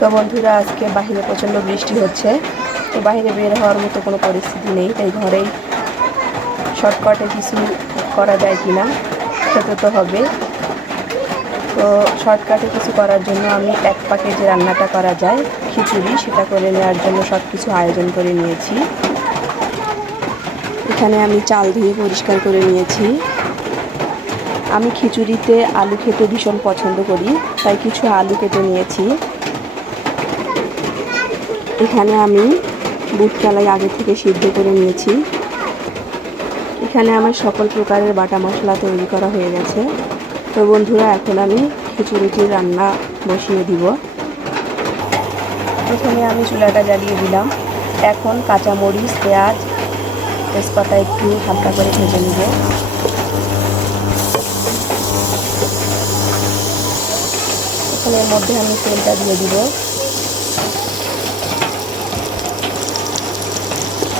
তো বন্ধুরা, আজকে বাহিরে প্রচণ্ড বৃষ্টি হচ্ছে। তো বাইরে বের হওয়ার মতো কোনো পরিস্থিতি নেই, তাই ঘরেই শর্টকাটে কিছু করা যায় কি না খেতে তো হবে। তো শর্টকাটে কিছু করার জন্য আমি এক পাকে যে রান্নাটা করা যায় খিচুড়ি, সেটা করে নেওয়ার জন্য সব কিছু আয়োজন করে নিয়েছি। এখানে আমি চাল ধুয়ে পরিষ্কার করে নিয়েছি। আমি খিচুড়িতে আলু খেতে ভীষণ পছন্দ করি, তাই কিছু আলু কেটে নিয়েছি। এখানে আমি বুট চালাই আগে থেকে সিদ্ধ করে নিয়েছি। এখানে আমার সকল প্রকারের বাটা মশলা তৈরি করা হয়ে গেছে। তো বন্ধুরা, এখন আমি খিচুড়িটির রান্না বসিয়ে দিব। প্রথমে আমি চুলাটা জ্বালিয়ে দিলাম। এখন কাঁচামরিচ, পেঁয়াজ, তেজপাতা একটু হালকা করে ভেজে নিব। এখন এর মধ্যে আমি তেলটা দিয়ে দিব।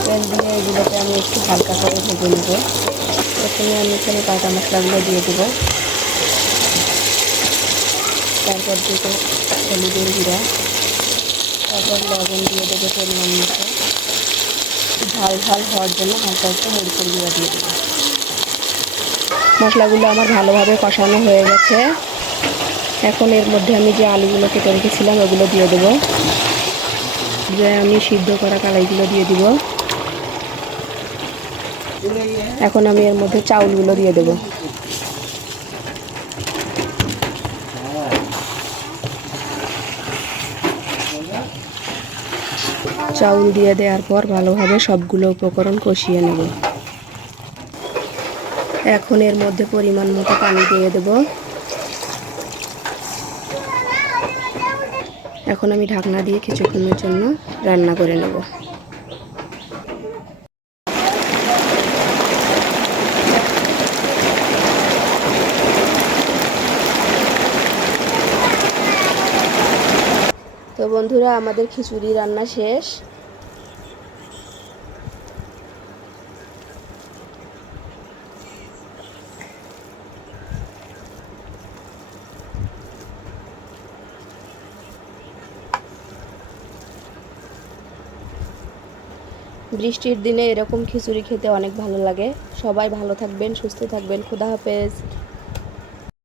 তেল দিয়ে এগুলোকে আমি একটু হালকা করে ভেজে নেব। প্রথমে আমি এখানে কাঁচা মশলাগুলো দিয়ে দেবো। তারপর দেবো হলুদের গুঁড়া, তারপর লবণ দিয়ে দেবো পরিমাণ মতো। ঝাল ঝাল হওয়ার জন্য হালকা একটু মরিচের গুঁড়া দিয়ে দেবো। মশলাগুলো আমার ভালোভাবে কষানো হয়ে গেছে। এখন এর মধ্যে আমি যে আলুগুলো কেটে রেখেছিলাম ওগুলো দিয়ে দেবো। যে আমি সিদ্ধ করা কালাইগুলো দিয়ে দিব। এখন আমি এর মধ্যে চাউলগুলো দিয়ে দেবো। চাউল দিয়ে দেওয়ার পর ভালোভাবে সবগুলো উপকরণ কষিয়ে নেব। এখন এর মধ্যে পরিমাণ মতো পানি দিয়ে দেব। এখন আমি ঢাকনা দিয়ে কিছুক্ষণের জন্য রান্না করে নেব। তো বন্ধুরা, আমাদের খিচুড়ি রান্না শেষ। বৃষ্টির দিনে এরকম খিচুড়ি খেতে অনেক ভালো লাগে। সবাই ভালো থাকবেন, সুস্থ থাকবেন। খোদা হাফেজ।